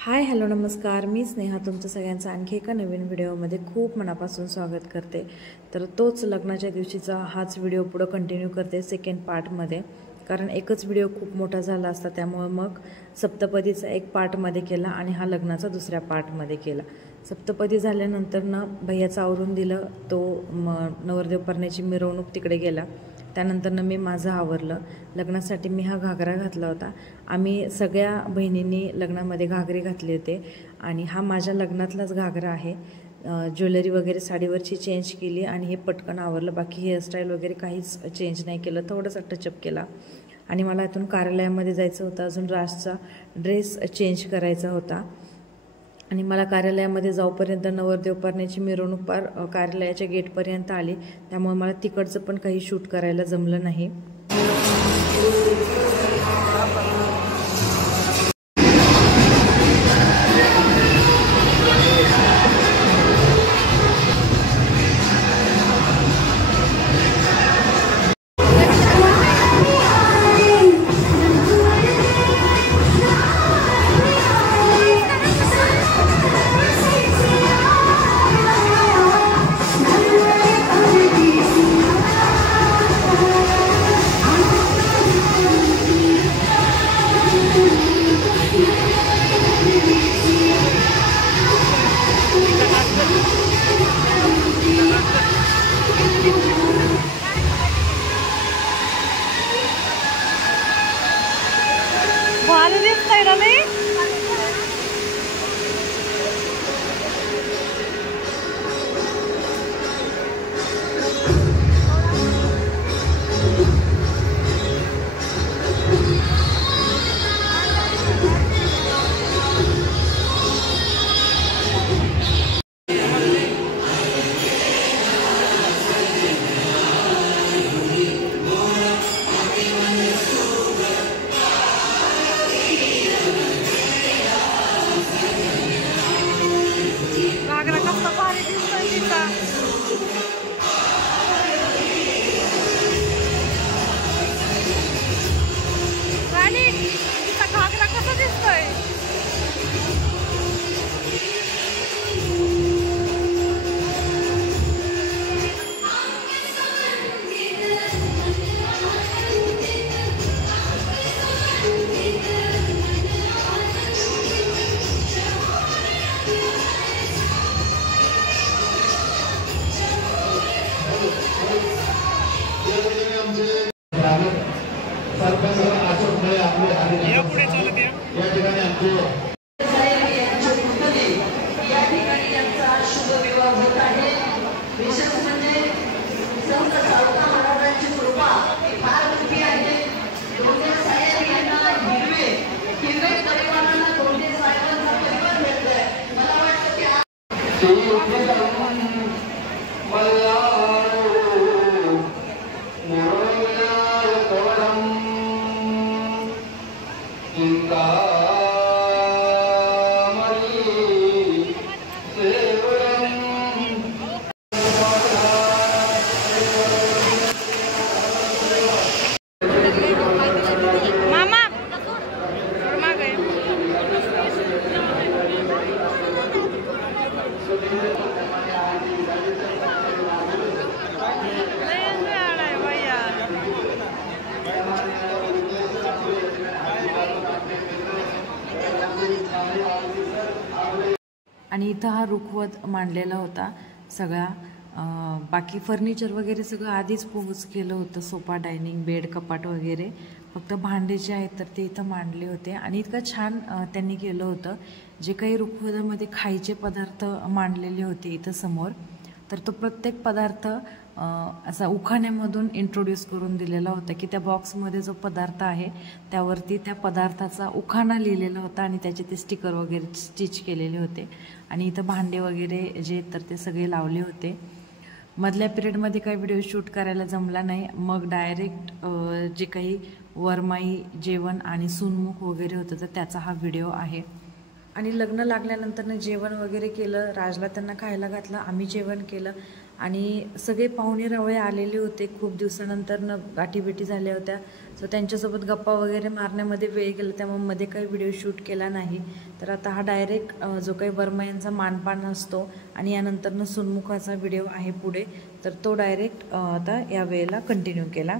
Hi hello नमस्कार, मी स्नेहा तुमचं सगळ्यांचं आणखी एका नवीन व्हिडिओमध्ये खूप मनापासून स्वागत करते। तर तोच लग्नाच्या दिवशीचा हाच व्हिडिओ पुढे कंटिन्यू करते सेकंड पार्टमध्ये, कारण एकच व्हिडिओ खूप मोठा झाला असता, त्यामुळे मग सप्तपदीचा एक पार्टमध्ये केला आणि हा लग्नाचा दुसऱ्या पार्टमध्ये केला। सप्तपदी झाल्यानंतर भैयाचं आवरून दिलं, तो नवरदेव परण्याची मिरवणूक तिकडे गेला। त्यानंतर मी माझं आवरलं। लग्नासाठी मी हा घागरा घातला होता। आम्ही सगळ्या बहिणींनी लग्नामध्ये घागरे घातले होते आणि हा माझ्या लग्नातलाच घागरा आहे। ज्वेलरी वगैरे साडीवरची चेंज केली आणि हे पटकन आवरलं, बाकी हेअरस्टाईल वगैरे काहीच चेंज नाही केलं, थोडंसं टचअप केला। आणि मला इथून कार्यालयामध्ये जायचं होतं, अजून राजचा ड्रेस चेंज करायचा होता आणि मला कार्यालयामध्ये जाऊपर्यंत नवरदेव परण्याची मिरवणूक पार कार्यालयाच्या गेटपर्यंत आली, त्यामुळे मला तिकडचं पण काही शूट करायला जमलं नाही। आणि इथं हा रुखवत मांडलेला होता सगळा। बाकी फर्निचर वगैरे सगळं आधीच पोहोच केलं होतं, सोफा, डायनिंग, बेड, कपाट वगैरे, फक्त भांडे जे आहेत तर ते इथं मांडले होते। आणि इतकं छान त्यांनी केलं होतं, जे काही रुखवतामध्ये खायचे पदार्थ मांडलेले होते इथं समोर, तर तो प्रत्येक पदार्थ असा उखाण्यामधून इंट्रोड्यूस करून दिलेला होता, की त्या बॉक्समध्ये जो पदार्थ आहे त्यावरती त्या पदार्थाचा उखाणा लिहिलेला होता आणि त्याचे ते स्टिकर वगैरे स्टिच केलेले होते। आणि इथं भांडे वगैरे जे तर ते सगळे लावले होते। मधल्या पिरियडमध्ये काही व्हिडिओ शूट करायला जमला नाही, मग डायरेक्ट जे काही वरमाई जेवण आणि सुनमुख वगैरे होतं तर त्याचा हा व्हिडिओ आहे। आणि लग्न लागल्यानंतर जेवण वगैरे केलं, राजला त्यांना खायला घातलं, आम्ही जेवण केलं आणि सगळे पाहुणे रावळे आलेले होते, खूप दिवसानंतर गाठीभेटी झाल्या होत्या. सो त्यांच्यासोबत गप्पा वगैरे मारण्यामध्ये वेळ गेला, त्यामुळे मध्ये काही व्हिडिओ शूट केला नाही. तर आता हा डायरेक्ट जो काही वर्मा यांचा मानपान असतो आणि यानंतरनं सुनमुखाचा व्हिडिओ आहे पुढे, तर तो डायरेक्ट आता या वेळेला कंटिन्यू केला.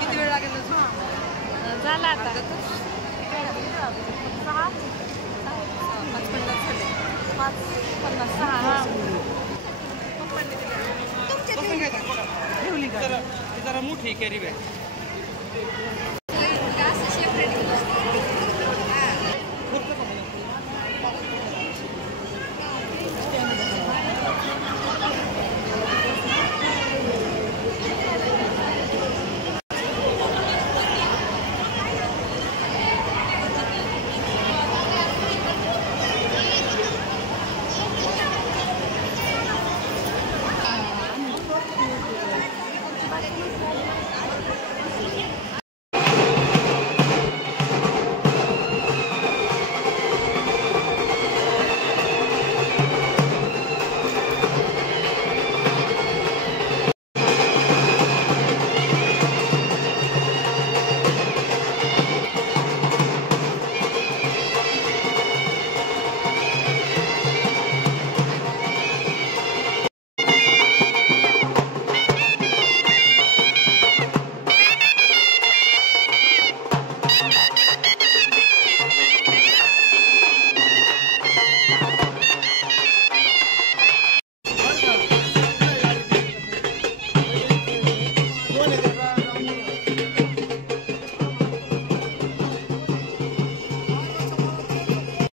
किती वेळ लागेल? झाला आता 550 झाले. 550 ठेवली का? जरा मोठी कॅरी बॅग